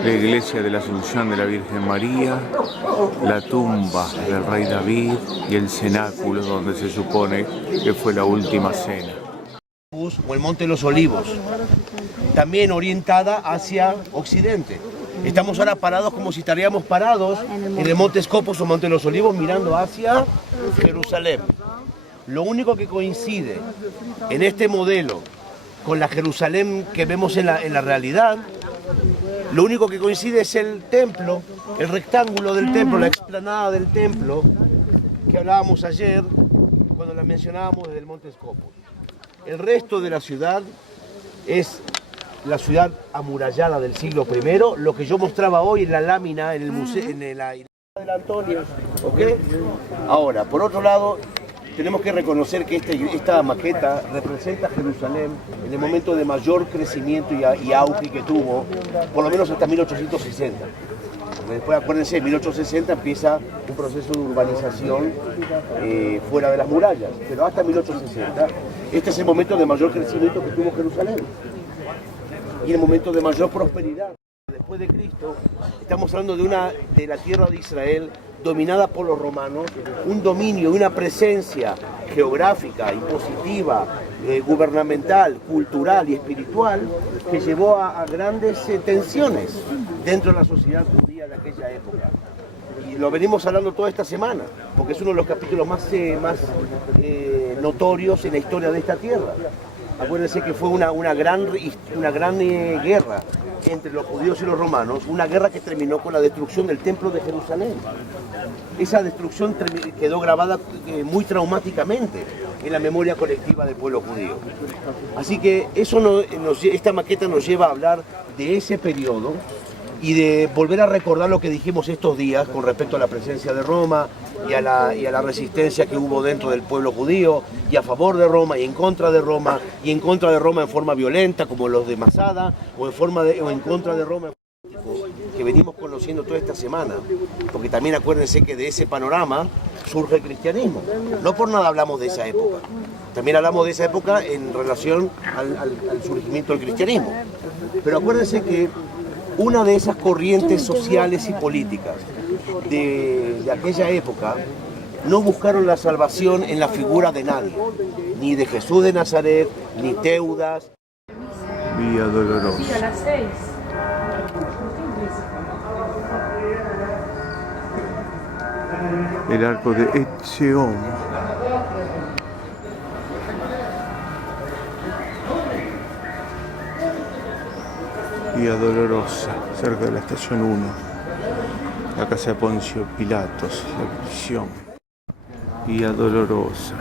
la iglesia de la Asunción de la Virgen María, la tumba del rey David y el cenáculo donde se supone que fue la última cena. O el Monte de los Olivos, también orientada hacia occidente. Estamos ahora parados como si estaríamos parados en el Monte Escopos o Monte de los Olivos mirando hacia Jerusalén. Lo único que coincide en este modelo con la Jerusalén que vemos en la realidad, lo único que coincide es el templo, el rectángulo del templo, la explanada del templo que hablábamos ayer cuando la mencionábamos desde el Monte Escopos. El resto de la ciudad es la ciudad amurallada del siglo I, lo que yo mostraba hoy en la lámina, en el museo, en la de la Antonia, ¿ok? Ahora, por otro lado, tenemos que reconocer que esta maqueta representa a Jerusalén en el momento de mayor crecimiento y auge que tuvo, por lo menos hasta 1860. Después, acuérdense, en 1860 empieza un proceso de urbanización fuera de las murallas, pero hasta 1860 este es el momento de mayor crecimiento que tuvo Jerusalén y el momento de mayor prosperidad. Después de Cristo, estamos hablando de la tierra de Israel dominada por los romanos, un dominio y una presencia geográfica, impositiva, gubernamental, cultural y espiritual que llevó a grandes tensiones dentro de la sociedad judía de aquella época. Y lo venimos hablando toda esta semana, porque es uno de los capítulos más notorios en la historia de esta tierra. Acuérdense que fue una gran guerra entre los judíos y los romanos, una guerra que terminó con la destrucción del templo de Jerusalén. Esa destrucción quedó grabada muy traumáticamente en la memoria colectiva del pueblo judío. Así que esta maqueta nos lleva a hablar de ese periodo y de volver a recordar lo que dijimos estos días con respecto a la presencia de Roma y a la resistencia que hubo dentro del pueblo judío, y a favor de Roma y en contra de Roma, y en contra de Roma en forma violenta como los de Masada, o en contra de Roma que venimos conociendo toda esta semana, porque también acuérdense que de ese panorama surge el cristianismo. No por nada hablamos de esa época, también hablamos de esa época en relación al surgimiento del cristianismo. Pero acuérdense que una de esas corrientes sociales y políticas de aquella época no buscaron la salvación en la figura de nadie, ni de Jesús de Nazaret, ni Teudas. Vía Dolorosa. Sí, a las 6. El arco de Etzion. Vía Dolorosa, cerca de la estación 1, la casa de Poncio Pilatos, la prisión. Vía Dolorosa.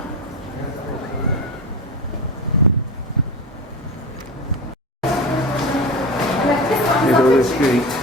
Herodes Gate.